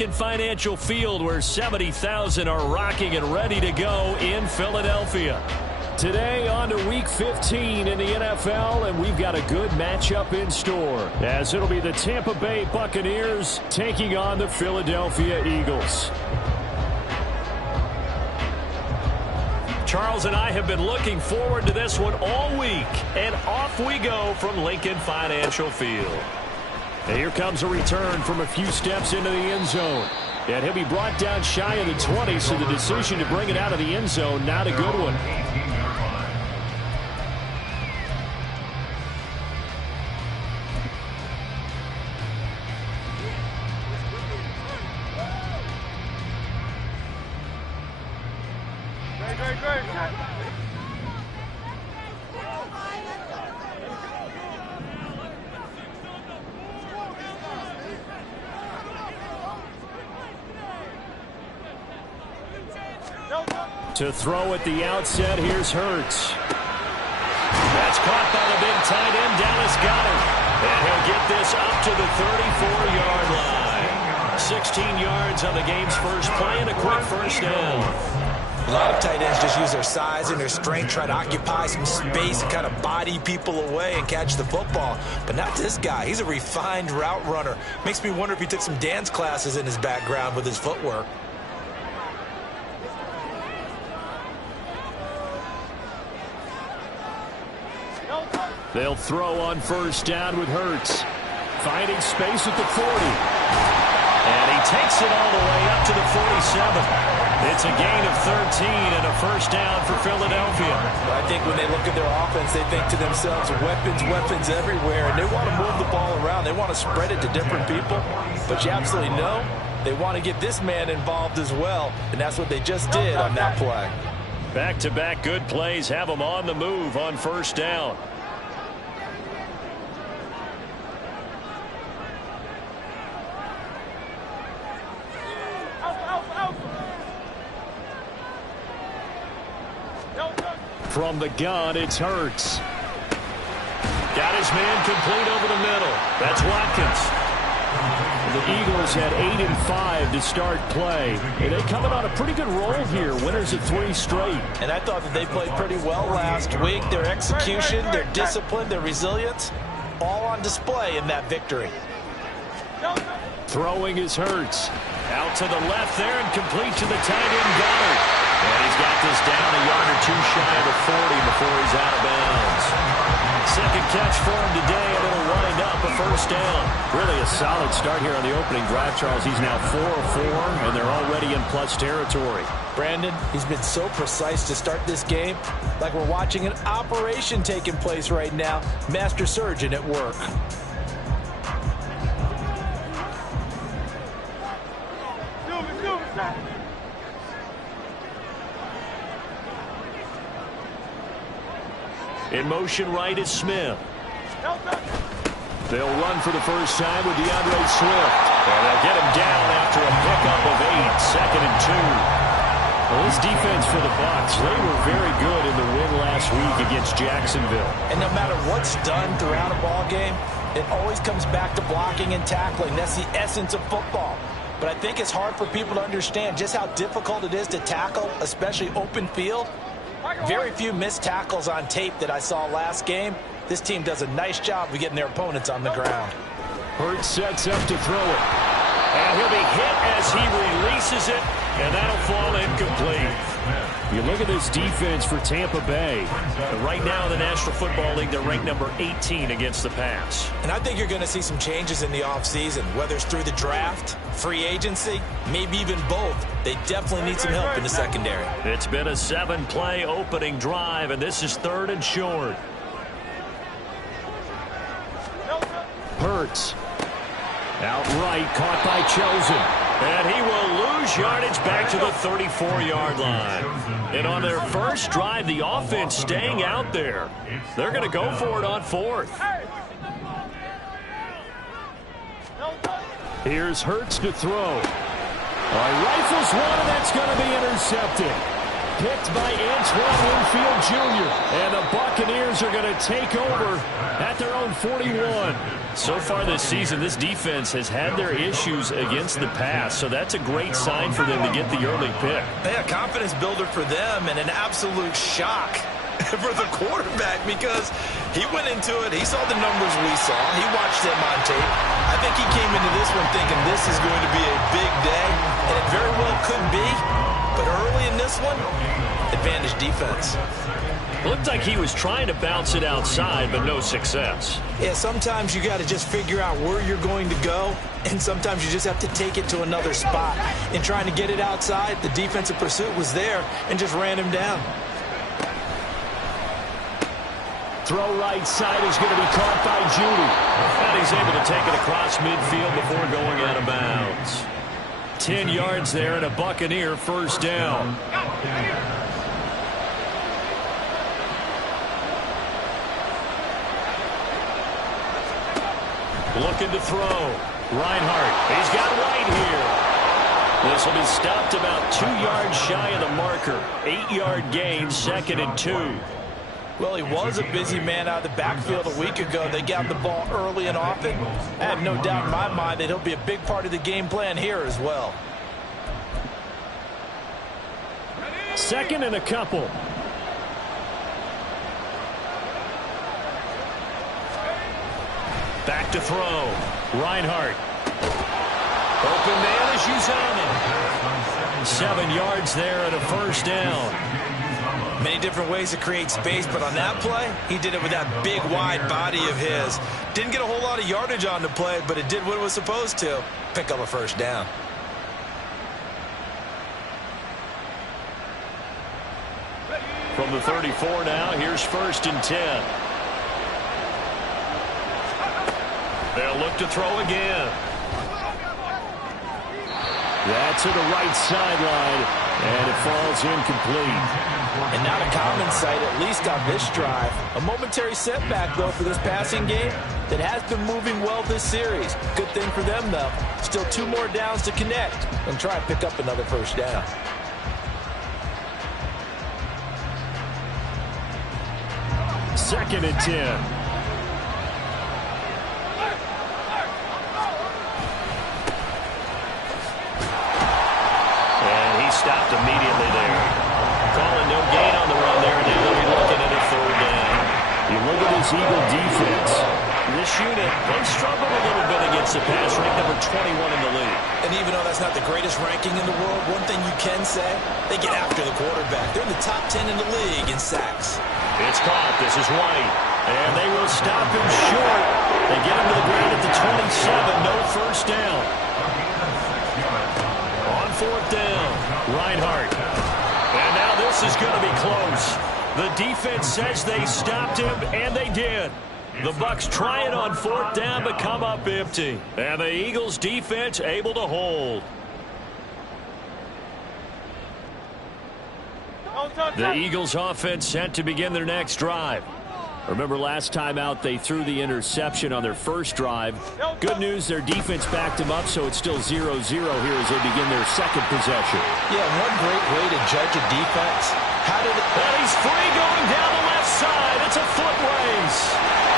In Financial Field, where 70,000 are rocking and ready to go in Philadelphia. Today on to Week 15 in the NFL, and we've got a good matchup in store, as it'll be the Tampa Bay Buccaneers taking on the Philadelphia Eagles. Charles and I have been looking forward to this one all week, and off we go from Lincoln Financial Field. And here comes a return from a few steps into the end zone. And he'll be brought down shy of the 20, so the decision to bring it out of the end zone, not a good one. To throw at the outset, here's Hurts. That's caught by the big tight end, Dallas Goedert. And he'll get this up to the 34-yard line. 16 yards on the game's first play and a quick first down. A lot of tight ends just use their size and their strength, try to occupy some space and kind of body people away and catch the football. But not this guy. He's a refined route runner. Makes me wonder if he took some dance classes in his background with his footwork. They'll throw on first down with Hurts. Finding space at the 40. And he takes it all the way up to the 47. It's a gain of 13 and a first down for Philadelphia. Well, I think when they look at their offense, they think to themselves, weapons everywhere. And they want to move the ball around. They want to spread it to different people. But you absolutely know they want to get this man involved as well. And that's what they just did on that play. Back-to-back good plays have them on the move on first down. From the gun, it's Hurts. Got his man complete over the middle. That's Watkins. The Eagles had 8 and 5 to start play. And they coming on a pretty good roll here. Winners of 3 straight. And I thought that they played pretty well last week. Their execution, their discipline, their resilience, all on display in that victory. Throwing is Hurts. Out to the left there and complete to the tight end Goedert. And he's got this down a yard or two shy of the 40 before he's out of bounds. Second catch for him today, and it'll wind up a first down. Really a solid start here on the opening drive, Charles. He's now 4 of 4, and they're already in plus territory. Brandon, he's been so precise to start this game, like we're watching an operation taking place right now. Master surgeon at work. In motion right is Smith. They'll run for the first time with DeAndre Swift. And they'll get him down after a pickup of 8, second and 2. Well, this defense for the Bucs, they were very good in the win last week against Jacksonville. And no matter what's done throughout a ball game, it always comes back to blocking and tackling. That's the essence of football. But I think it's hard for people to understand just how difficult it is to tackle, especially open field. Very few missed tackles on tape that I saw last game. This team does a nice job of getting their opponents on the ground. Hurts sets up to throw it. And he'll be hit as he releases it, and that'll fall incomplete. You look at this defense for Tampa Bay. Right now in the National Football League, they're ranked number 18 against the pass. And I think you're going to see some changes in the offseason, whether it's through the draft, free agency, maybe even both. They definitely need some help in the secondary. It's been a 7-play opening drive, and this is 3rd and short. Hurts. Outright caught by Chosen. And he will lose yardage back to the 34-yard line. And on their first drive, the offense staying out there. They're going to go for it on 4th. Here's Hurts to throw. Rifles one, and that's going to be intercepted. picked by Antoine Winfield Jr. And the Buccaneers are going to take over at their own 41. So far this season, this defense has had their issues against the pass, so that's a great sign for them to get the early pick. Yeah, confidence builder for them and an absolute shock for the quarterback because he went into it. He saw the numbers we saw. He watched them on tape. I think he came into this one thinking this is going to be a big day, and it very well could be. But early in this one, advantage defense. Looked like he was trying to bounce it outside, but no success. Yeah, sometimes you got to just figure out where you're going to go, and sometimes you just have to take it to another spot. In trying to get it outside, the defensive pursuit was there and just ran him down. Throw right side is going to be caught by Judy. And he's able to take it across midfield before going out of bounds. 10 yards there and a Buccaneer first down. Looking to throw. Reinhardt. He's got White here. This will be stopped about 2 yards shy of the marker. 8-yard gain, 2nd and 2. Well, he was a busy man out of the backfield a week ago. They got the ball early and often. I have no doubt in my mind that he'll be a big part of the game plan here as well. 2nd and a couple. Back to throw. Reinhardt. Open man is Uzama. 7 yards there and a first down. Many different ways to create space, but on that play, he did it with that big, wide body of his. Didn't get a whole lot of yardage on the play, but it did what it was supposed to. Pick up a first down. From the 34 now, here's 1st and 10. They'll look to throw again. That's to the right sideline, and it falls incomplete. And not a common sight, at least on this drive. A momentary setback, though, for this passing game that has been moving well this series. Good thing for them, though. Still 2 more downs to connect and try and pick up another first down. Second and 10. Stopped immediately there. Calling no gain on the run there, and now they'll be looking at a 3rd down. You look at this Eagle defense. This unit, they struggled a little bit against the pass, ranked number 21 in the league. And even though that's not the greatest ranking in the world, one thing you can say, they get after the quarterback. They're in the top 10 in the league in sacks. It's caught. This is White. And they will stop him short. They get him to the ground at the 27. No first down. On 4th down, Reinhardt. And now this is going to be close. The defense says they stopped him, and they did. The Bucs try it on 4th down, but come up empty. And the Eagles defense able to hold. The Eagles offense set to begin their next drive. Remember last time out they threw the interception on their first drive. Good news, their defense backed them up, so it's still 0-0 here as they begin their second possession. Yeah, one great way to judge a defense. How did it... And he's free going down the left side. It's a foot race.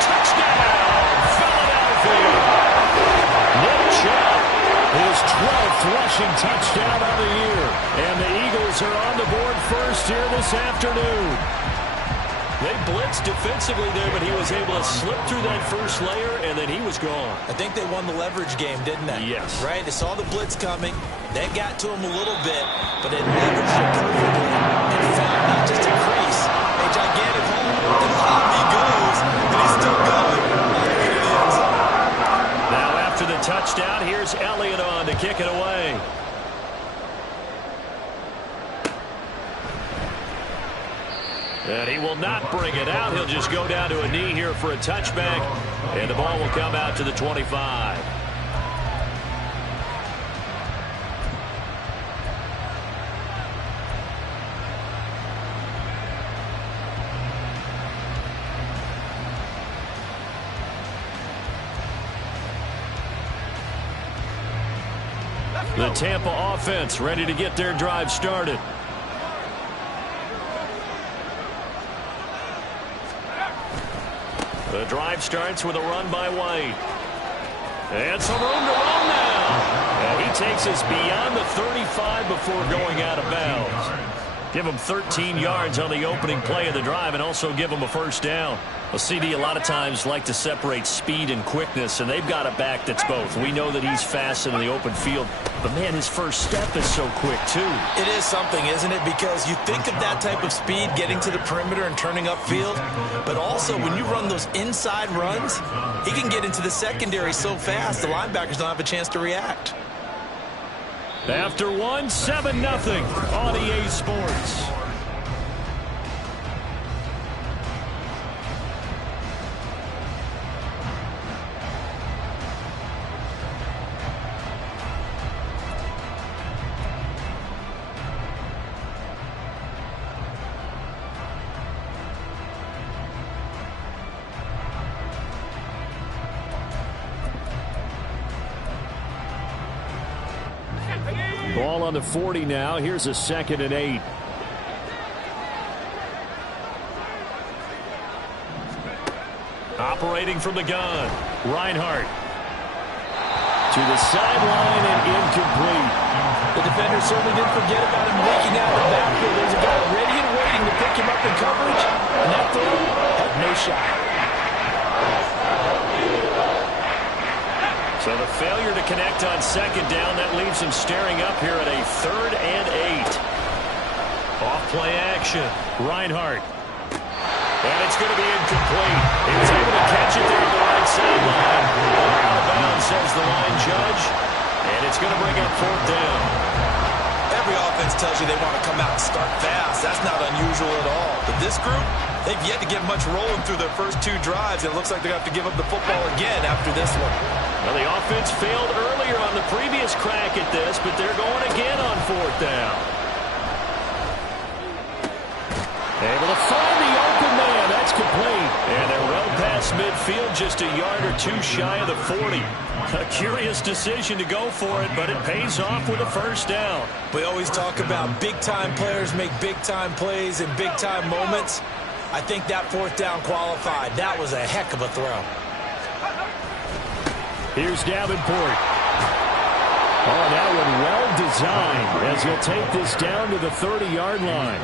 Touchdown, Philadelphia. Nick Chubb, his 12th rushing touchdown of the year. And the Eagles are on the board first here this afternoon. They blitzed defensively there, but he was able to slip through that first layer, and then he was gone. I think they won the leverage game, didn't they? Yes. Right? They saw the blitz coming. That got to him a little bit, but they leveraged it perfectly and found not just a crease, a gigantic hole. And off he goes, and he's still going. Now after the touchdown, here's Elliott on to kick it away. And he will not bring it out. He'll just go down to a knee here for a touchback. And the ball will come out to the 25. The Tampa offense ready to get their drive started. The drive starts with a run by White. And some room to run now. And he takes us beyond the 35 before going out of bounds. Give him 13 yards on the opening play of the drive and also give him a first down. Well, CD a lot of times like to separate speed and quickness, and they've got a back that's both. We know that he's fast in the open field, but, man, his first step is so quick, too. It is something, isn't it? Because you think of that type of speed getting to the perimeter and turning upfield, but also when you run those inside runs, he can get into the secondary so fast the linebackers don't have a chance to react. After 1, 7-0 on EA Sports. Ball on the 40 now. Here's a 2nd and 8. Operating from the gun. Reinhardt. To the sideline and incomplete. The defender certainly didn't forget about him leaking out of the backfield. There's a guy ready and waiting to pick him up in coverage. And that throw had no shot. So the failure to connect on 2nd down, that leaves him staring up here at a 3rd and 8. Off play action. Reinhardt. And it's going to be incomplete. He was able to catch it there on the right sideline. Out of bounds, says the line judge. And it's going to bring up 4th down. Every offense tells you they want to come out and start fast. That's not unusual at all. But this group, they've yet to get much rolling through their first 2 drives. And it looks like they're going to have to give up the football again after this one. Well, the offense failed earlier on the previous crack at this, but they're going again on 4th down. Able to find the open man. That's complete. And they're well past midfield, just a yard or 2 shy of the 40. A curious decision to go for it, but it pays off with a first down. We always talk about big-time players make big-time plays in big-time moments. I think that 4th down qualified. That was a heck of a throw. Here's Davenport. Oh, that one well designed as he'll take this down to the 30-yard line.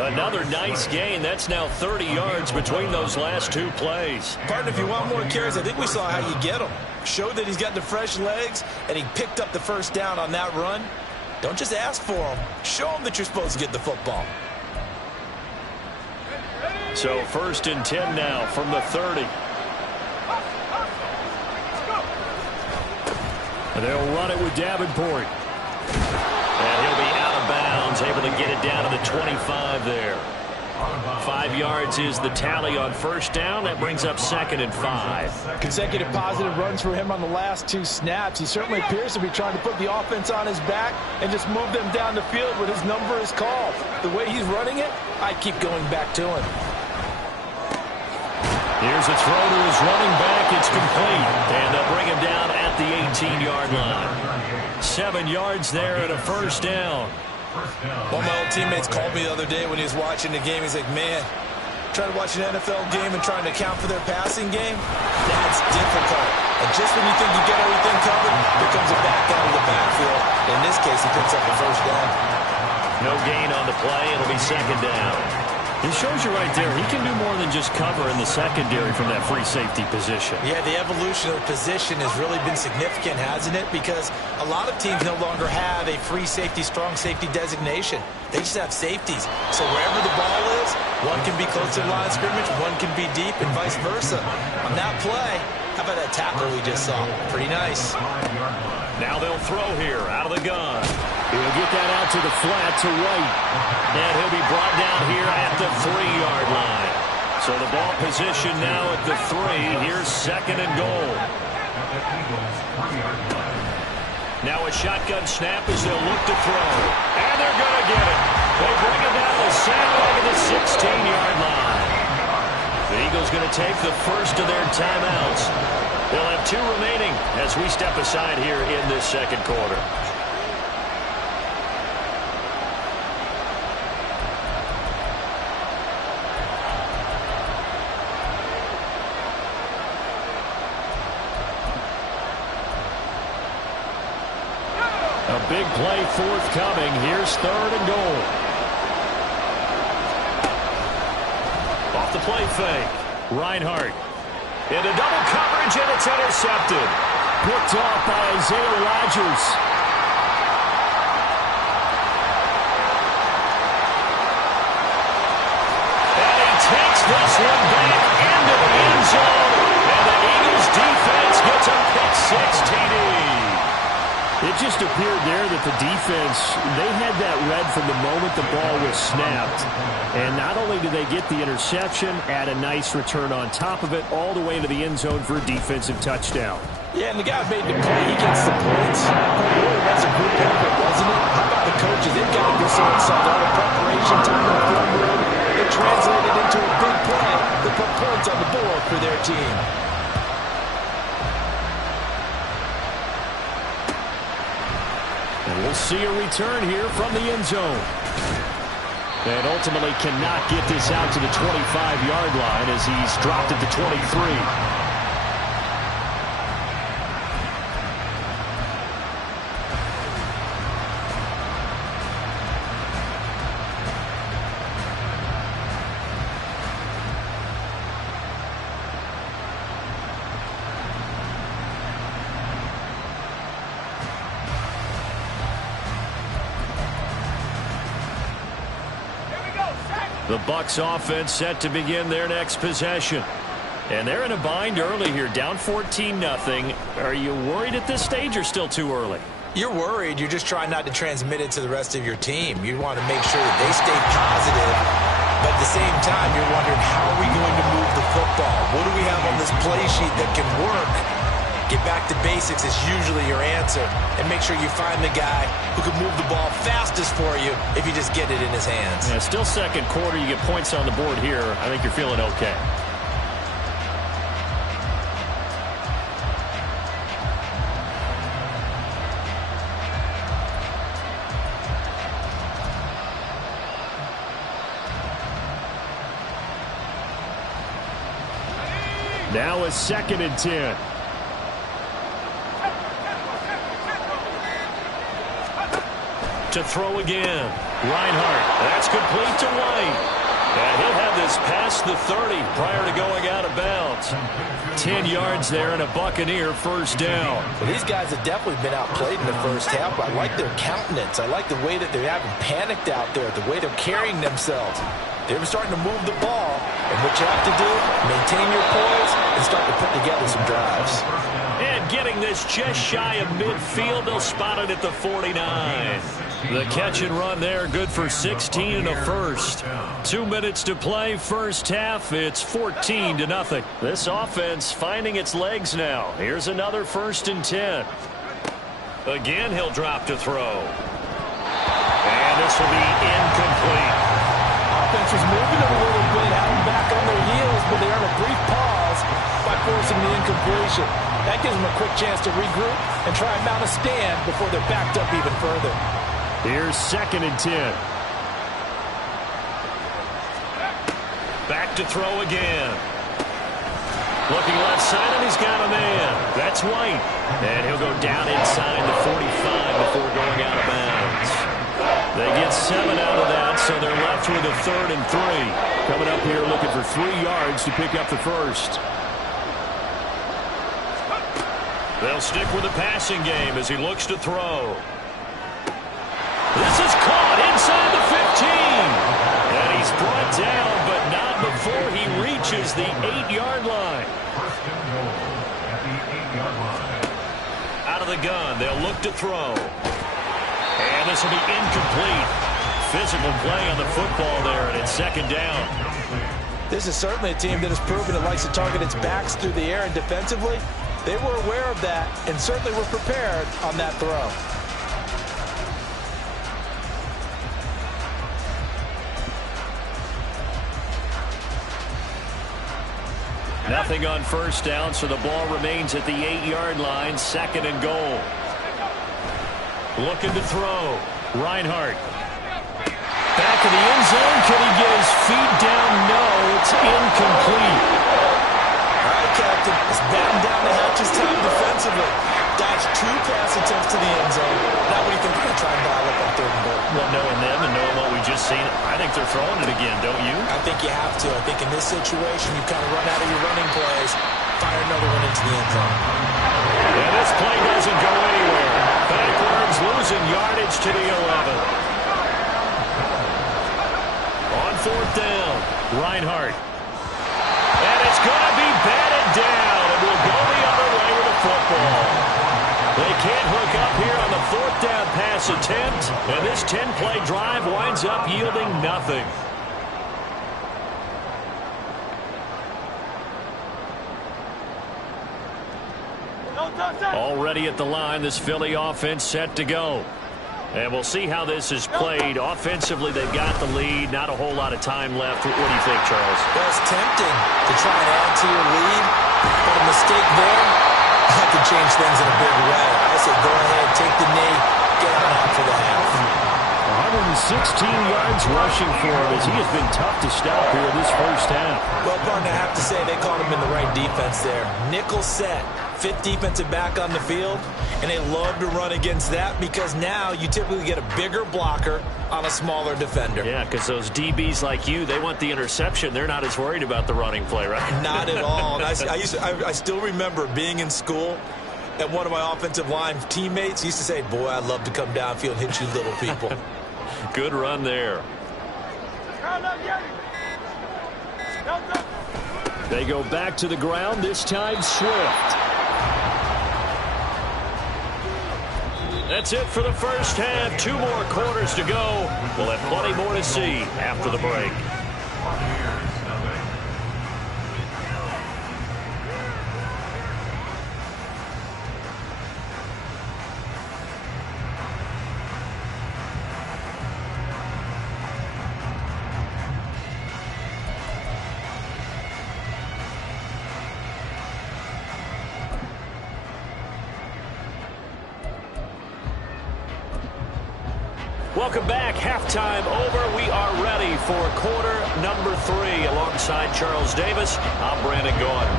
Another nice gain. That's now 30 yards between those last 2 plays. Partner, if you want more carries, I think we saw how you get them. Show that he's got the fresh legs, and he picked up the first down on that run. Don't just ask for them. Show them that you're supposed to get the football. So 1st and 10 now from the 30. They'll run it with Davenport. And he'll be out of bounds, able to get it down to the 25 there. 5 yards is the tally on first down. That brings up 2nd and 5. Consecutive positive runs for him on the last 2 snaps. He certainly appears to be trying to put the offense on his back and just move them down the field when his number is called. The way he's running it, I keep going back to him. Here's a throw to his running back. It's complete. And they'll bring him down at the 18-yard line. 7 yards there and a first down. One of my old teammates called me the other day when he was watching the game. He's like, man, trying to watch an NFL game and trying to account for their passing game, that's difficult. And just when you think you get everything covered, here comes a back out of the backfield. In this case, he picks up a first down. No gain on the play. It'll be 2nd down. It shows you right there, he can do more than just cover in the secondary from that free safety position. Yeah, the evolution of the position has really been significant, hasn't it? Because a lot of teams no longer have a free safety, strong safety designation. They just have safeties. So wherever the ball is, one can be close to the line of scrimmage, one can be deep, and vice versa. On that play, how about that tackle we just saw? Pretty nice. Now they'll throw here out of the gun. He'll get that out to the flat to White. And he'll be brought down here at the 3-yard line. So the ball position now at the 3. Here's 2nd and goal. Now a shotgun snap as they'll look to throw. And they're going to get it. They bring it down the sandbag at the 16-yard line. The Eagles going to take the first of their timeouts. They'll have 2 remaining as we step aside here in this 2nd quarter. Big play forthcoming. Here's 3rd and goal. Off the play fake. Reinhardt. Into double coverage, and it's intercepted. Picked off by Isaiah Rodgers. And he takes this one back into the end zone. And the Eagles defense gets a pick-6 TD. It just appeared there that the defense, they had that read from the moment the ball was snapped. And not only did they get the interception, add a nice return on top of it, all the way into the end zone for a defensive touchdown. Yeah, and the guy made the play. He gets the points. Really, that's a group effort, wasn't it? How about the coaches? They've got to be so excited. All the preparation time in the film room, it translated into a big play that put points on the board for their team. And we'll see a return here from the end zone. And ultimately cannot get this out to the 25-yard line as he's dropped at the 23. The Bucs offense set to begin their next possession. And they're in a bind early here, down 14-0. Are you worried at this stage or still too early? You're worried. You're just trying not to transmit it to the rest of your team. You want to make sure that they stay positive. But at the same time, you're wondering, how are we going to move the football? What do we have on this play sheet that can work? Get back to basics is usually your answer. And make sure you find the guy who can move the ball fastest for you if you just get it in his hands. Yeah, still second quarter. You get points on the board here. I think you're feeling okay. Now a 2nd and 10. To throw again. Reinhardt. That's complete to White. And he'll have this past the 30 prior to going out of bounds. 10 yards there and a Buccaneer first down. Well, these guys have definitely been outplayed in the first half. I like their countenance. I like the way that they haven't panicked out there, the way they're carrying themselves. They're starting to move the ball. And what you have to do, maintain your poise and start to put together some drives. And getting this just shy of midfield, they'll spot it at the 49. The catch and run there, good for 16 and a first. 2 minutes to play, first half. It's 14-0. This offense finding its legs now. Here's another 1st and 10. Again, he'll drop to throw. And this will be incomplete. Offense was moving a little bit, had them back on their heels, but they earned a brief pause by forcing the incompletion. That gives them a quick chance to regroup and try and mount a stand before they're backed up even further. Here's 2nd and 10. Back to throw again. Looking left side, and he's got a man. That's White. And he'll go down inside the 45 before going out of bounds. They get 7 out of that, so they're left with a 3rd and 3. Coming up here looking for 3 yards to pick up the first. They'll stick with the passing game as he looks to throw. This is caught inside the 15. And he's brought down, but not before he reaches the 8-yard line. Out of the gun, they'll look to throw. And this will be incomplete. Physical play on the football there, and it's 2nd down. This is certainly a team that has proven it likes to target its backs through the air and defensively. They were aware of that and certainly were prepared on that throw. Nothing on first down, so the ball remains at the 8-yard line, 2nd and goal. Looking to throw. Reinhardt. Back of the end zone. Can he get his feet down? No, it's incomplete. All right, Captain. Let's batten down the hatches time defensively. Dodge 2 pass attempts to the end zone. Now what do you think they're going to try and dial up on 3rd and goal? Well, knowing them and knowing what we just seen, I think they're throwing it again, don't you? I think you have to. I think in this situation, you kind of run out of your running plays, fire another one into the end zone. And this play doesn't go anywhere. Backwards, losing yardage to the 11. On 4th down, Reinhardt. And it's going to be batted down. It will go the other way with the football. They can't hook up here on the 4th down pass attempt. And this 10-play drive winds up yielding nothing. Already at the line, this Philly offense set to go. And we'll see how this is played. Offensively, they've got the lead. Not a whole lot of time left. What do you think, Charles? Well, it's tempting to try and add to your lead, but a mistake there, that could change things in a big way. I say go ahead, take the knee, get on out for the half. 116 yards rushing for him as he has been tough to stop here this first half. Well, partner, I have to say they caught him in the right defense there. Nickel set, 5th defensive back on the field, and they love to run against that because now you typically get a bigger blocker on a smaller defender. Yeah, because those DBs like you, they want the interception. They're not as worried about the running play, right? Not at all. And I still remember being in school, and one of my offensive line teammates used to say, boy, I'd love to come downfield and hit you little people. Good run there. They go back to the ground, this time Swift. That's it for the first half. 2 more quarters to go. We'll have plenty more to see after the break. Welcome back. Halftime over. We are ready for quarter number 3. Alongside Charles Davis, I'm Brandon Gaudin.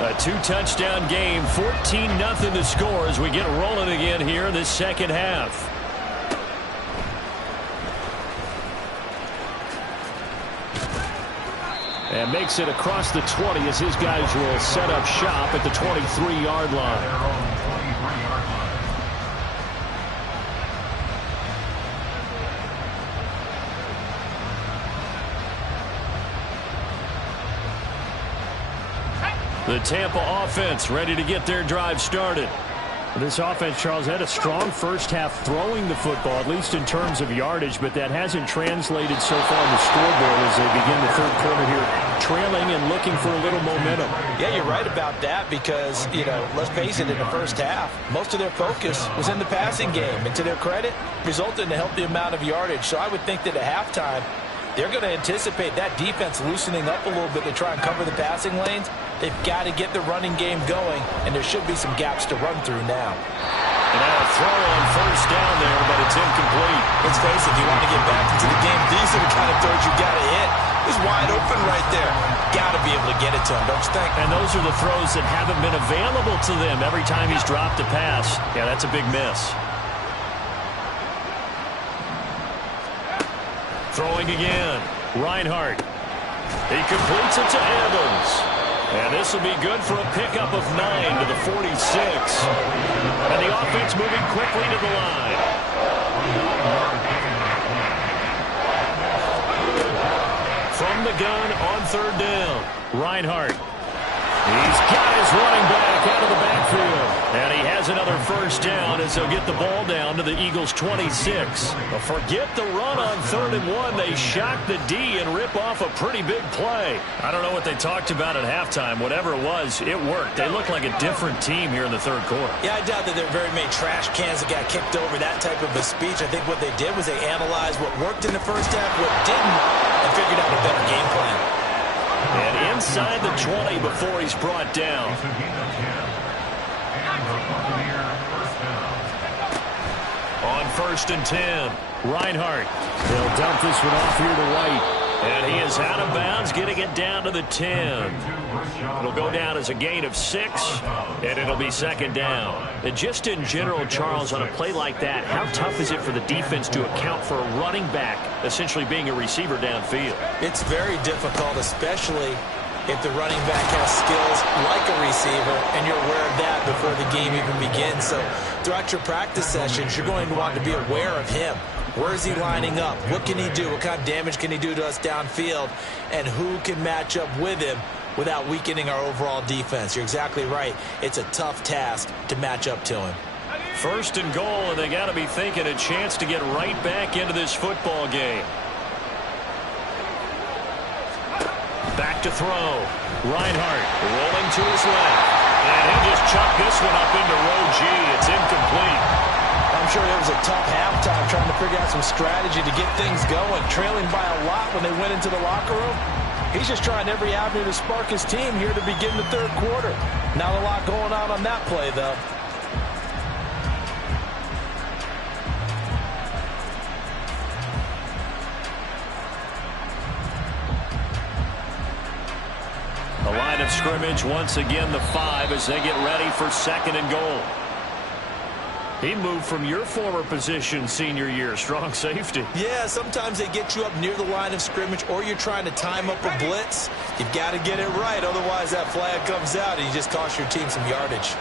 A 2-touchdown game, 14-0 to score as we get rolling again here in this second half. And makes it across the 20 as his guys will set up shop at the 23-yard line. The Tampa offense ready to get their drive started. This offense, Charles, had a strong first half throwing the football, at least in terms of yardage, but that hasn't translated so far on the scoreboard as they begin the third quarter here, trailing and looking for a little momentum. Yeah, you're right about that because, let's face it, in the first half, most of their focus was in the passing game. And to their credit, resulted in a healthy amount of yardage. So I would think that at halftime, they're going to anticipate that defense loosening up a little bit to try and cover the passing lanes. They've got to get the running game going, and there should be some gaps to run through now. And now a throw on first down there, but it's incomplete. Let's face it, if you want to get back into the game, these are the kind of throws you got to hit. He's wide open right there. Got to be able to get it to him, don't you think? And those are the throws that haven't been available to them every time he's dropped a pass. Yeah, that's a big miss. Throwing again. Reinhardt. He completes it to Evans. And this will be good for a pickup of 9 to the 46. And the offense moving quickly to the line. From the gun on 3rd down. Reinhardt. He's got his running back out of the backfield. And he has another first down as they'll get the ball down to the Eagles' 26. But forget the run on 3rd and 1. They shock the D and rip off a pretty big play. I don't know what they talked about at halftime. Whatever it was, it worked. They look like a different team here in the third quarter. Yeah, I doubt that there are very many trash cans that got kicked over, that type of a speech. I think what they did was they analyzed what worked in the first half, what didn't, and figured out a better game plan. And inside the 20 before he's brought down. On 1st and 10, Reinhardt. They'll dump this one off here to White. And he is out of bounds, getting it down to the 10. It'll go down as a gain of 6, and it'll be second down. And just in general, Charles, on a play like that, how tough is it for the defense to account for a running back essentially being a receiver downfield? It's very difficult, especially if the running back has skills like a receiver, and you're aware of that before the game even begins. So throughout your practice sessions, you're going to want to be aware of him. Where is he lining up? What can he do? What kind of damage can he do to us downfield? And who can match up with him without weakening our overall defense? You're exactly right. It's a tough task to match up to him. First and goal, and they got to be thinking a chance to get right back into this football game. Back to throw. Reinhardt rolling to his left. And he'll just chuck this one up into row G. It's incomplete. I'm sure it was a tough halftime trying to figure out some strategy to get things going. Trailing by a lot when they went into the locker room. He's just trying every avenue to spark his team here to begin the third quarter. Not a lot going on that play, though. The line of scrimmage, once again, the 5 as they get ready for second and goal. He moved from your former position senior year, strong safety. Yeah, sometimes they get you up near the line of scrimmage, or you're trying to time up a blitz. You've got to get it right, otherwise that flag comes out and you just cost your team some yardage.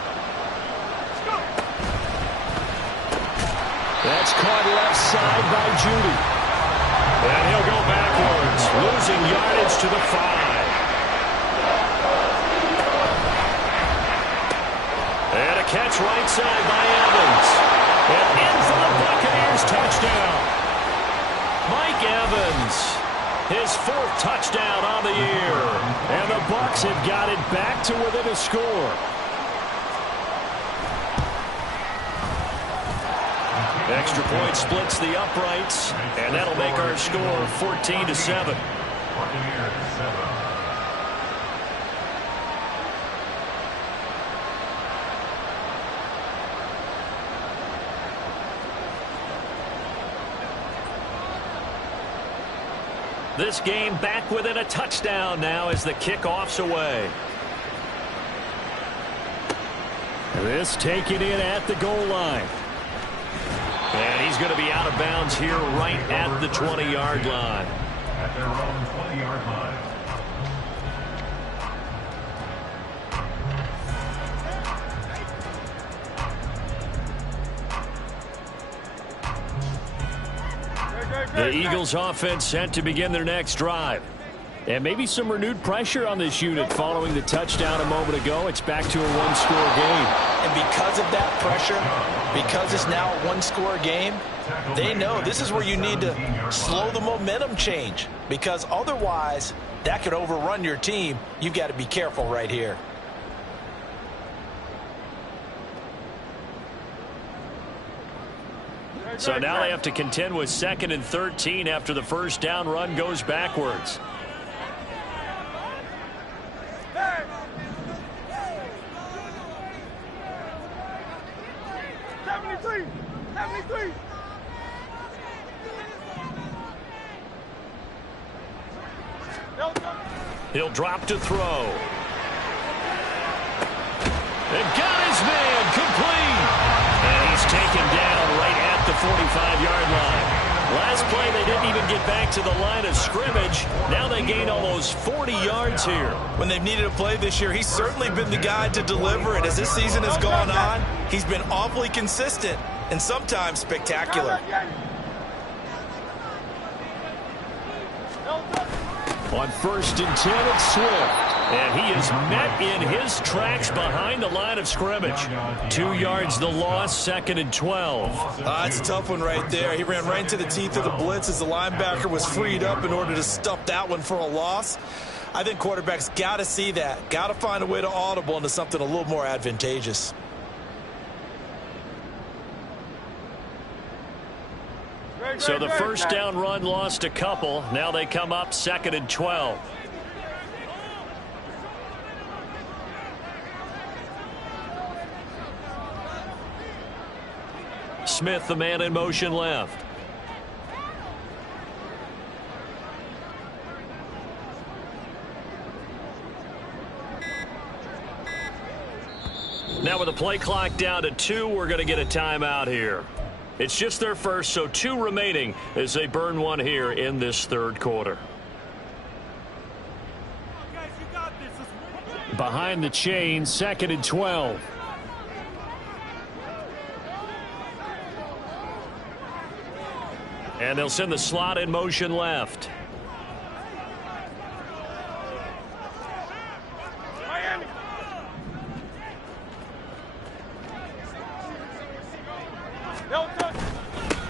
That's caught left side by Judy. And he'll go backwards, losing yardage to the 5. And a catch right side by Evans. And in for the Buccaneers touchdown. Mike Evans, his 4th touchdown on the year. And the Bucs have got it back to within a score. Extra point splits the uprights, and that'll make our score 14-7. This game back within a touchdown now as the kickoff's away. This taken in at the goal line. And he's going to be out of bounds here right at the 20-yard line. At their own 20-yard line. The Eagles offense set to begin their next drive. And maybe some renewed pressure on this unit following the touchdown a moment ago. It's back to a one-score game. And because of that pressure, because it's now a one-score game, they know this is where you need to slow the momentum change. Because otherwise, that could overrun your team. You've got to be careful right here. So now they have to contend with 2nd and 13 after the first down run goes backwards. He'll drop to throw. And got his man complete. And he's taken down right at the 45-yard line. Last play, they didn't even get back to the line of scrimmage. Now they gain almost 40 yards here. When they've needed a play this year, he's certainly been the guy to deliver it. As this season has gone on, he's been awfully consistent and sometimes spectacular. On 1st and 10, it's Swift. And he is met in his tracks behind the line of scrimmage. 2 yards the loss, 2nd and 12. That's a tough one right there. He ran right into the teeth of the blitz as the linebacker was freed up in order to stuff that one for a loss. I think quarterbacks got to see that. Got to find a way to audible into something a little more advantageous. So the first down run lost a couple. Now they come up 2nd and 12. Smith, the man in motion left. the play clock down to 2. We're going to get a timeout here. It's just their first, so 2 remaining as they burn one here in this third quarter. Behind the chain, 2nd and 12. And they'll send the slot in motion left.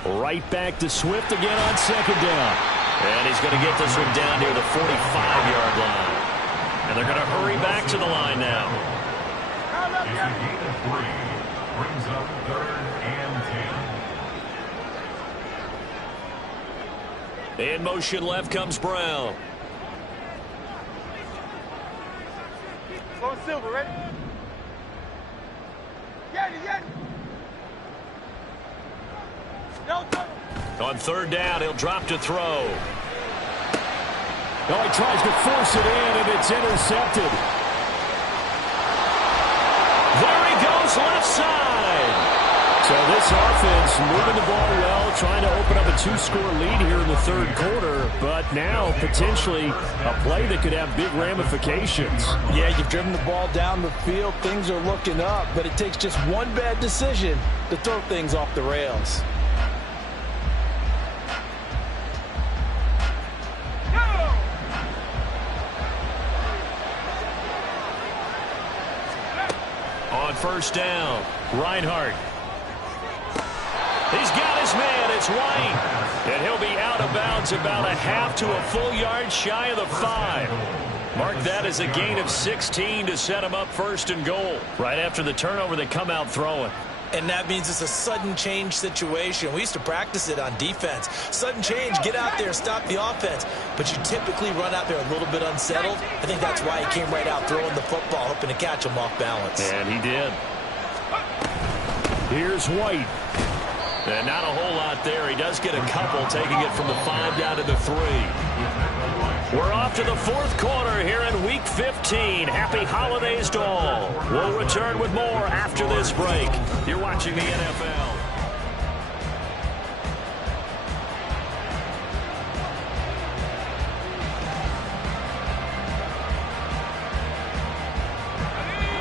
Right back to Swift again on 2nd down. And he's going to get this one down near the 45-yard line. And they're going to hurry back to the line now. It's a gain of 3. Brings up 3rd and 10. In motion left comes Brown. Going Silver, ready? Yanni. On 3rd down, he'll drop to throw. Oh, he tries to force it in, and it's intercepted. There he goes, left side. So this offense moving the ball well, trying to open up a 2-score lead here in the third quarter, but now potentially a play that could have big ramifications. Yeah, you've driven the ball down the field. Things are looking up, but it takes just one bad decision to throw things off the rails. On 1st down, Reinhardt. He's got his man. It's White. And he'll be out of bounds about a half to a full yard shy of the 5. Mark that as a gain of 16 to set him up 1st and goal. Right after the turnover, they come out throwing. And that means it's a sudden change situation. We used to practice it on defense. Sudden change, get out there, stop the offense. But you typically run out there a little bit unsettled. I think that's why he came right out throwing the football, hoping to catch him off balance. And he did. Here's White. And not a whole lot there. He does get a couple, taking it from the 5 down to the 3. We're off to the 4th quarter here in Week 15. Happy holidays to all. We'll return with more after this break. You're watching the NFL.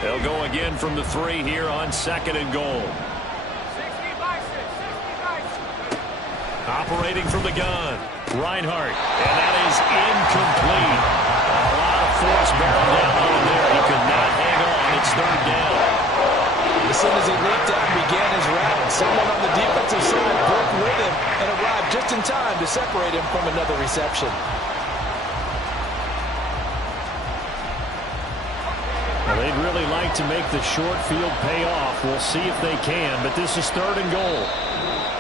They'll go again from the 3 here on 2nd and goal. Operating from the gun, Reinhardt, and that is incomplete. A lot of force barreled down on him there. He could not hang on. It's 3rd down. As soon as he leaped out and began his route, someone on the defensive side broke with him and arrived just in time to separate him from another reception. Well, they'd really like to make the short field pay off. We'll see if they can, but this is 3rd and goal.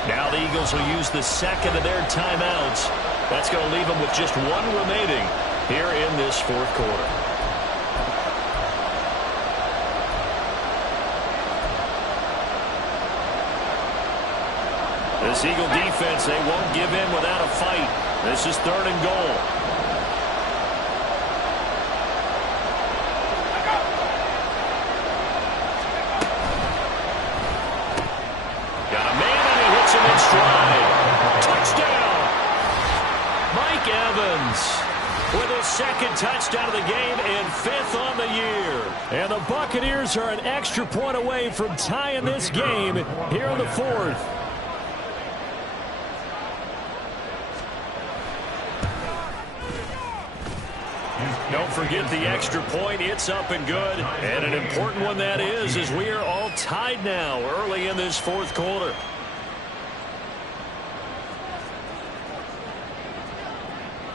Now the Eagles will use the 2nd of their timeouts. That's going to leave them with just 1 remaining here in this 4th quarter. This Eagle defense, they won't give in without a fight. This is 3rd and goal. Stride. Touchdown. Mike Evans with his 2nd touchdown of the game and 5th on the year. And the Buccaneers are an extra point away from tying this game here in the 4th. Don't forget the extra point. It's up and good. And an important one that is, as we are all tied now early in this 4th quarter.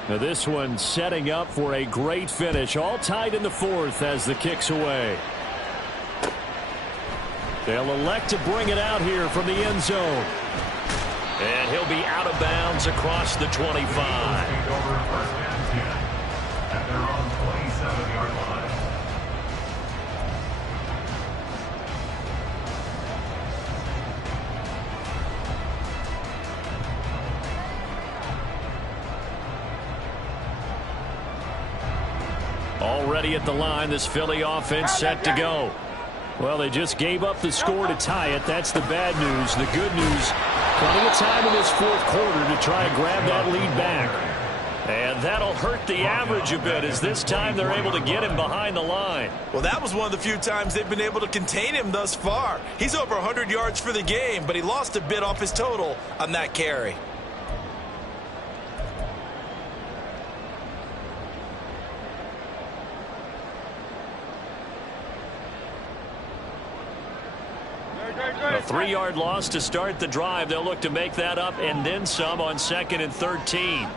Now this one setting up for a great finish. All tied in the 4th as the kick's away. They'll elect to bring it out here from the end zone. And he'll be out of bounds across the 25. At their own 27-yard line. Already at the line, this Philly offense set to go. Well, they just gave up the score to tie it. That's the bad news. The good news, plenty of time in this fourth quarter to try and grab that lead back. And that'll hurt the average a bit as this time they're able to get him behind the line. Well, that was one of the few times they've been able to contain him thus far. He's over 100 yards for the game, but he lost a bit off his total on that carry. A 3-yard loss to start the drive. They'll look to make that up and then some on 2nd and 13.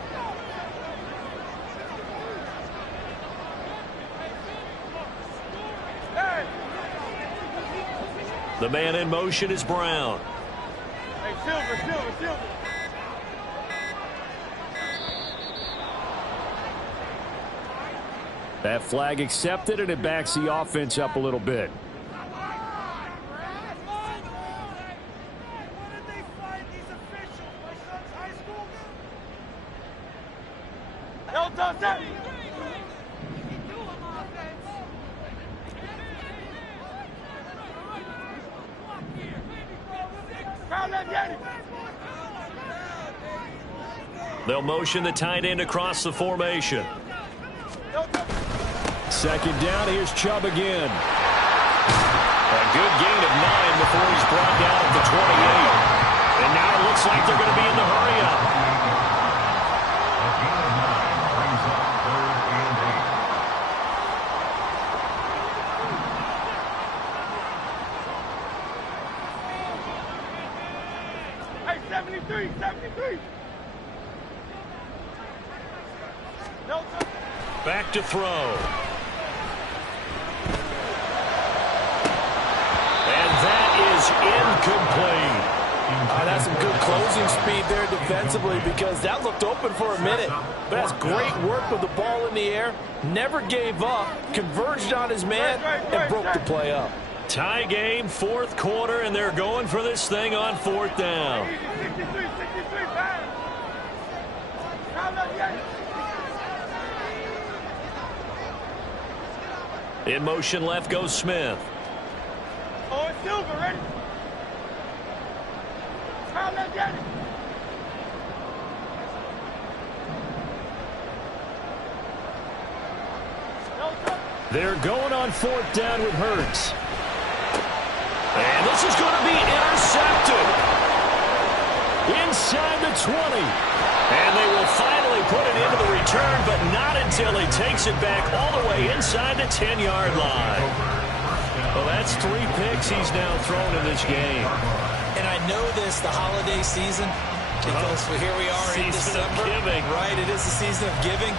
The man in motion is Brown. Hey, Silver. That flag accepted, and it backs the offense up a little bit. They'll motion the tight end across the formation. 2nd down, here's Chubb again. A good gain of 9 before he's brought down at the 28. And now it looks like they're going to be in the hurry-up. A gain of 9 brings up 3rd and 8. Hey, 73. No, Back to throw. And that is incomplete. That's some good closing speed there defensively because that looked open for a minute. But that's great work with the ball in the air. Never gave up, converged on his man, and broke the play up. Tie game, 4th quarter, and they're going for this thing on 4th down. 63, fast. In motion left goes Smith. Oh, it's Silver, ready? Get it. They're going on 4th down with Hurts. And this is going to be intercepted. Inside the 20. And they will finally put it into the return, but not until he takes it back all the way inside the 10-yard line. Well, that's 3 picks he's now thrown in this game. And I know this, the holiday season, because here we are in December. Right, it is the season of giving.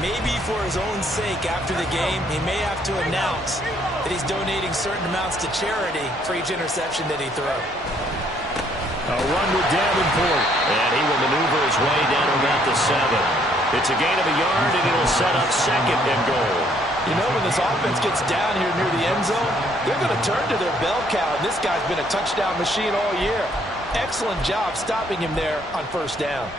Maybe for his own sake after the game, he may have to announce that he's donating certain amounts to charity for each interception that he throws. A run with Davenport. And he will maneuver his way down to about the 7. It's a gain of a yard, and it'll set up 2nd and goal. You know, when this offense gets down here near the end zone, they're going to turn to their bell cow. And this guy's been a touchdown machine all year. Excellent job stopping him there on 1st down.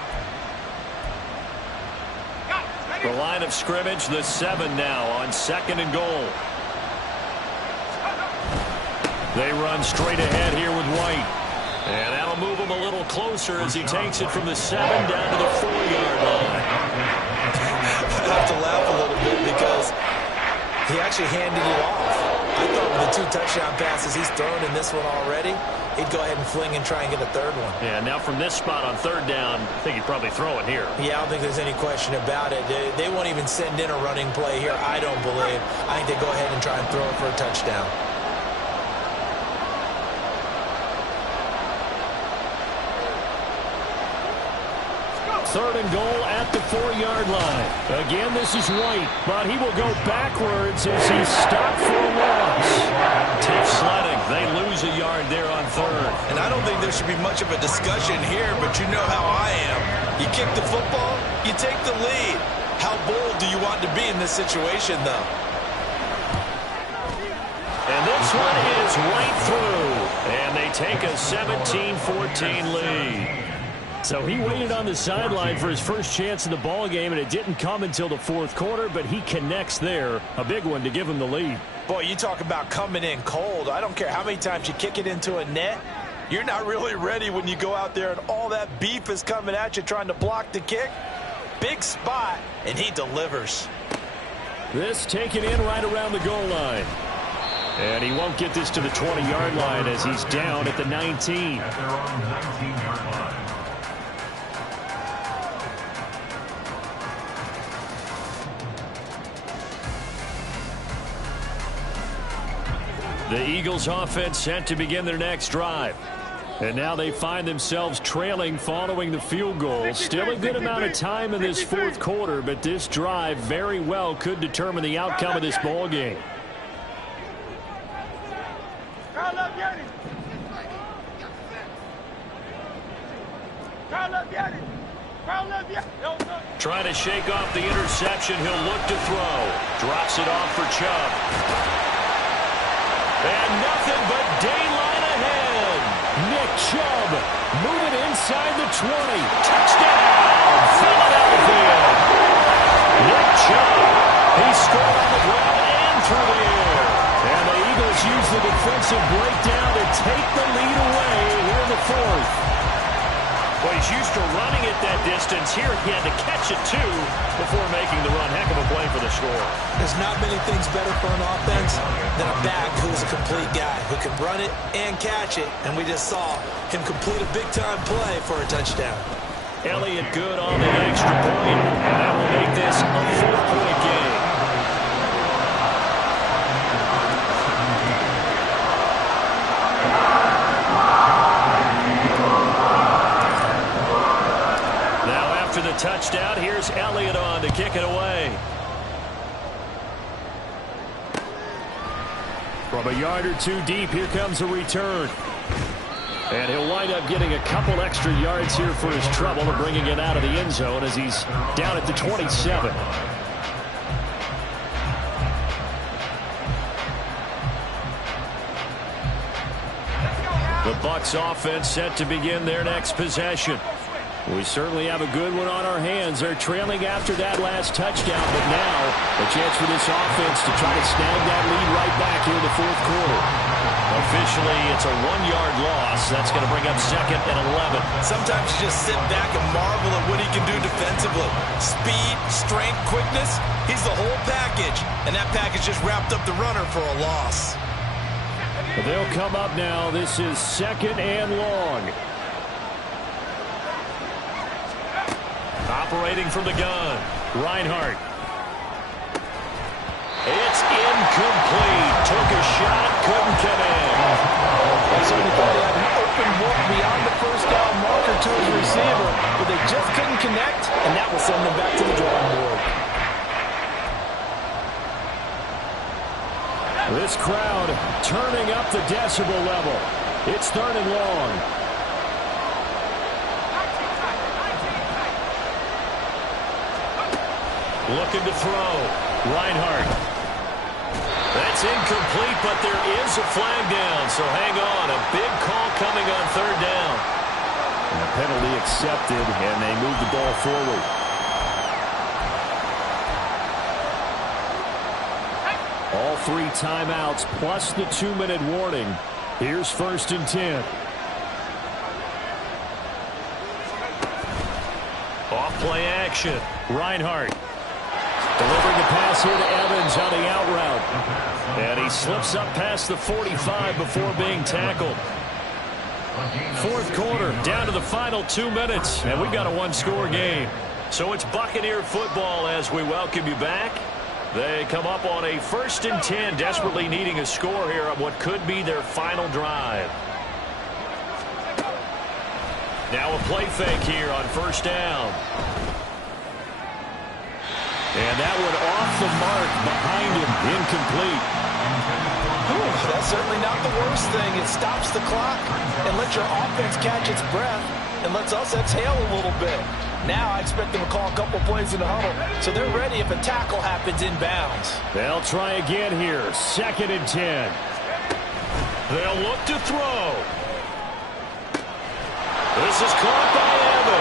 The line of scrimmage, the 7 now on 2nd and goal. They run straight ahead here with White. And that'll move him a little closer as he takes it from the 7 down to the 4-yard line. I have to laugh a little bit because he actually handed it off. I thought with the 2 touchdown passes he's thrown in this one already, he'd go ahead and fling and try and get a 3rd one. Yeah, now from this spot on 3rd down, I think he'd probably throw it here. Yeah, I don't think there's any question about it. They won't even send in a running play here, I don't believe. I think they go ahead and try and throw it for a touchdown. 3rd and goal at the 4-yard line. Again, this is White, but he will go backwards as he's stopped for a loss. Tough sledding. They lose a yard there on 3rd. And I don't think there should be much of a discussion here, but you know how I am. You kick the football, you take the lead. How bold do you want to be in this situation, though? And this one is right through. And they take a 17-14 lead. So he waited on the sideline for his first chance in the ball game, and it didn't come until the fourth quarter, but he connects there. A big one to give him the lead. Boy, you talk about coming in cold. I don't care how many times you kick it into a net. You're not really ready when you go out there and all that beef is coming at you trying to block the kick. Big spot, and he delivers. This taken in right around the goal line. And he won't get this to the 20-yard line as he's down at the 19. At their own 19-yard line. The Eagles offense set to begin their next drive. And now they find themselves trailing following the field goal. Still a good amount of time in this fourth quarter, but this drive very well could determine the outcome of this ball game. Trying to shake off the interception. He'll look to throw. Drops it off for Chubb. And nothing but daylight ahead. Nick Chubb moving inside the 20. Touchdown, Philadelphia. Nick Chubb, he scored on the ground and through the air. And the Eagles use the defensive breakdown to take the lead away here in the fourth. Well, he's used to running it that distance. Here he had to catch it, too, before making the run. Heck of a play for the score. There's not many things better for an offense than a back who's a complete guy who can run it and catch it. And we just saw him complete a big-time play for a touchdown. Elliott good on the extra point, and that will make this a 4-point game. After the touchdown, here's Elliott on to kick it away. From a yard or two deep, here comes a return. And he'll wind up getting a couple extra yards here for his trouble and bringing it out of the end zone as he's down at the 27. The Bucs offense set to begin their next possession. We certainly have a good one on our hands. They're trailing after that last touchdown, but now a chance for this offense to try to snag that lead right back here in the fourth quarter. Officially, it's a 1-yard loss. That's going to bring up second and 11. Sometimes you just sit back and marvel at what he can do defensively. Speed, strength, quickness, he's the whole package. And that package just wrapped up the runner for a loss. They'll come up now. This is second and long. Operating from the gun, Reinhardt. It's incomplete. Took a shot, couldn't come in. They certainly thought he had an open look beyond the first down marker to his receiver, but they just couldn't connect, and that will send them back to the drawing board. This crowd turning up the decibel level. It's third and long. Looking to throw. Reinhardt. That's incomplete, but there is a flag down, so hang on. A big call coming on third down. And a penalty accepted, and they move the ball forward. All 3 timeouts plus the 2-minute warning. Here's first and 10. Off play action. Reinhardt. Delivering the pass here to Evans on the out route. And he slips up past the 45 before being tackled. Fourth quarter, down to the final 2 minutes, and we've got a 1-score game. So it's Buccaneer football as we welcome you back. They come up on a 1st and 10, desperately needing a score here on what could be their final drive. Now a play fake here on first down. And that one off the mark behind him, incomplete. That's certainly not the worst thing. It stops the clock and lets your offense catch its breath and lets us exhale a little bit. Now I expect them to call a couple plays in the huddle, so they're ready if a tackle happens inbounds. They'll try again here, 2nd and 10. They'll look to throw. This is caught by Evans.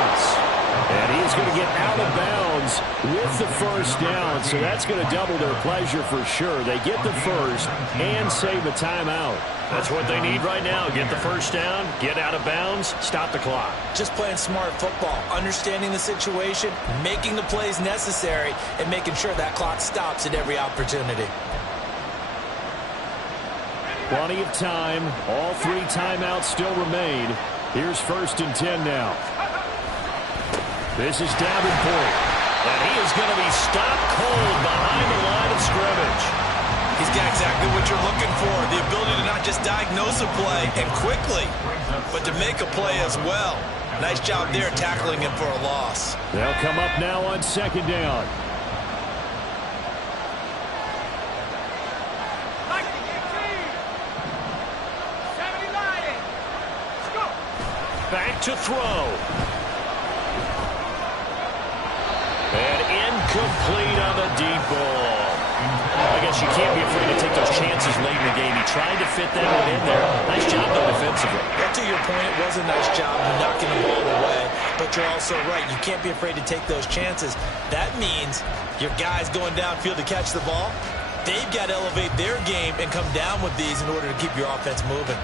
out of bounds with the first down, so that's going to double their pleasure for sure. They get the first and save a timeout. That's what they need right now. Get the first down, get out of bounds, stop the clock. Just playing smart football, understanding the situation, making the plays necessary, and making sure that clock stops at every opportunity. Plenty of time. All 3 timeouts still remain. Here's 1st and 10 now. This is Davenport. And he is going to be stopped cold behind the line of scrimmage. He's got exactly what you're looking for, the ability to not just diagnose a play and quickly, but to make a play as well. Nice job there tackling him for a loss. They'll come up now on 2nd down. Back to throw. And incomplete on the deep ball. I guess you can't be afraid to take those chances late in the game. He tried to fit that one in there. Nice job, though, defensively. Well, to your point, it was a nice job knocking the ball away. But you're also right. You can't be afraid to take those chances. That means your guys going downfield to catch the ball, they've got to elevate their game and come down with these in order to keep your offense moving.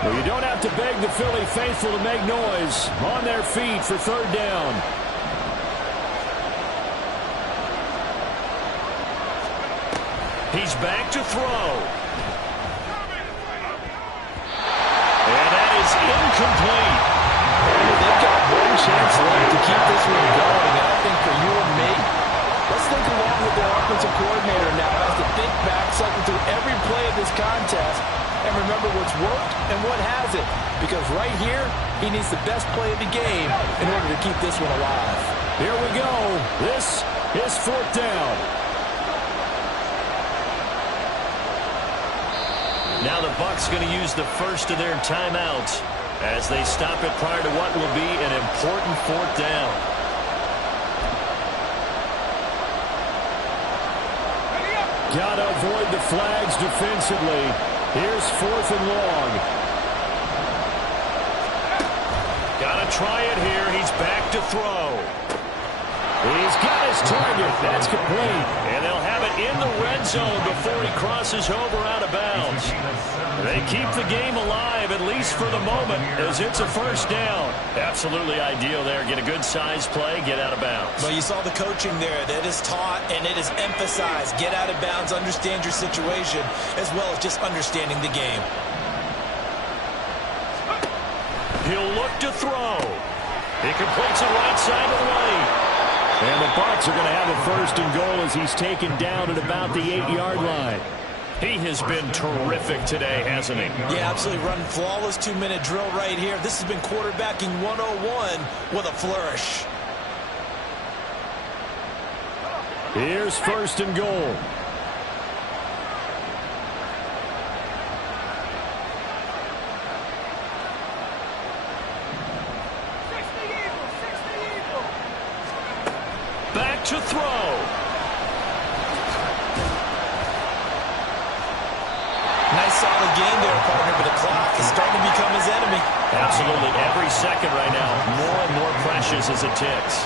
Well, you don't have to beg the Philly faithful to make noise. On their feet for 3rd down. He's back to throw. And that is incomplete. They've got one chance left to keep this one going. And I think for you and me, let's think along with their offensive coordinator now as to think back, cycle through every play of this contest, and remember what's worked and what hasn't. Because right here, he needs the best play of the game in order to keep this one alive. Here we go. This is 4th down. Now the Bucs going to use the first of their timeouts as they stop it prior to what will be an important 4th down. Gotta avoid the flags defensively. Here's 4th and long. Gotta try it here. He's back to throw. He's got his target. That's complete. And they'll have it in the red zone before he crosses over out of bounds. They keep the game alive, at least for the moment, as it's a 1st down. Absolutely ideal there. Get a good size play, get out of bounds. Well, you saw the coaching there. That is taught and it is emphasized. Get out of bounds, understand your situation, as well as just understanding the game. He'll look to throw. He completes it right side of the lane. And the Bucs are going to have a 1st and goal as he's taken down at about the 8-yard line. He has been terrific today, hasn't he? Yeah, absolutely. Running flawless 2-minute drill right here. This has been quarterbacking 101 with a flourish. Here's 1st and goal. Back to throw. Nice solid game there, partner, but the clock is starting to become his enemy. Absolutely. Every second right now, more and more precious as it ticks.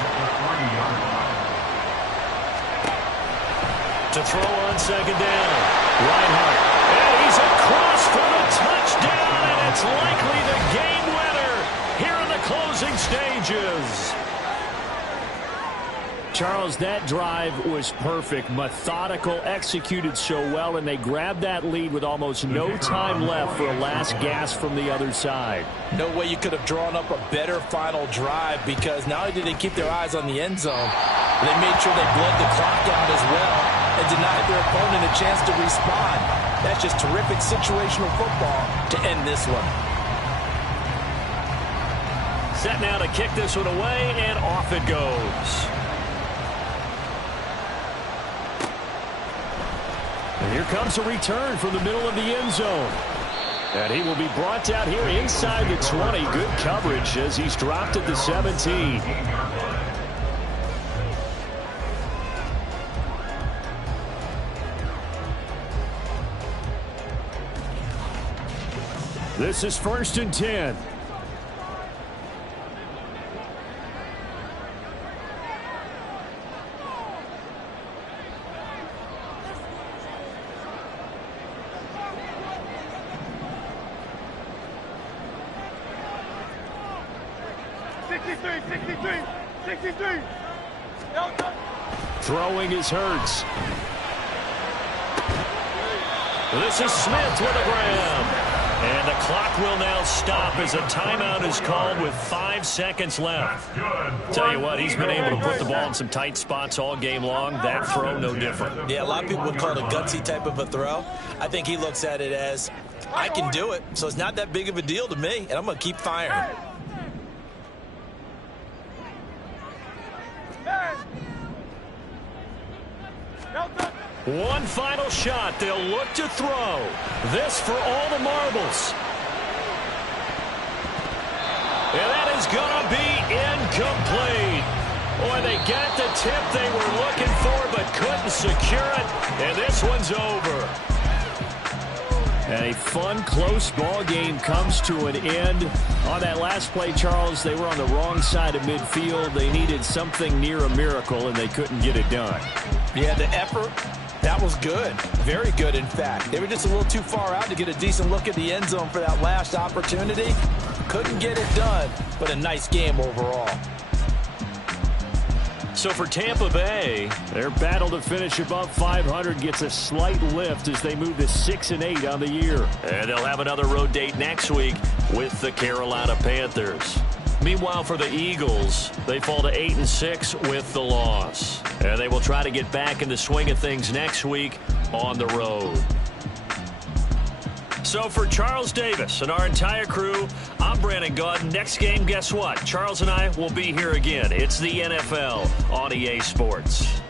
To throw on 2nd down. Reinhardt. And he's across for the touchdown, and it's likely the game winner here in the closing stages. Charles, that drive was perfect, methodical, executed so well, and they grabbed that lead with almost no time left for a last gasp from the other side. No way you could have drawn up a better final drive, because not only did they keep their eyes on the end zone, they made sure they bled the clock out as well and denied their opponent a chance to respond. That's just terrific situational football to end this one. Set now to kick this one away, and off it goes. And here comes a return from the middle of the end zone. And he will be brought down here inside the 20. Good coverage as he's dropped at the 17. This is 1st and 10. 63. No touch. Throwing is Hurts. This is Smith with a grab. And the clock will now stop as a timeout is called with 5 seconds left. Tell you what, he's been able to put the ball in some tight spots all game long. That throw, no different. Yeah, a lot of people would call it a gutsy type of a throw. I think he looks at it as, I can do it, so it's not that big of a deal to me, and I'm going to keep firing. One final shot. They'll look to throw. This for all the marbles. And that is going to be incomplete. Boy, they got the tip they were looking for but couldn't secure it. And this one's over. And a fun, close ball game comes to an end. On that last play, Charles, they were on the wrong side of midfield. They needed something near a miracle, and they couldn't get it done. Yeah, the effort, that was good. Very good, in fact. They were just a little too far out to get a decent look at the end zone for that last opportunity. Couldn't get it done, but a nice game overall. So for Tampa Bay, their battle to finish above 500 gets a slight lift as they move to 6-8 on the year. And they'll have another road date next week with the Carolina Panthers. Meanwhile, for the Eagles, they fall to 8-6 with the loss. And they will try to get back in the swing of things next week on the road. So for Charles Davis and our entire crew, I'm Brandon Gaudin. Next game, guess what? Charles and I will be here again. It's the NFL on EA Sports.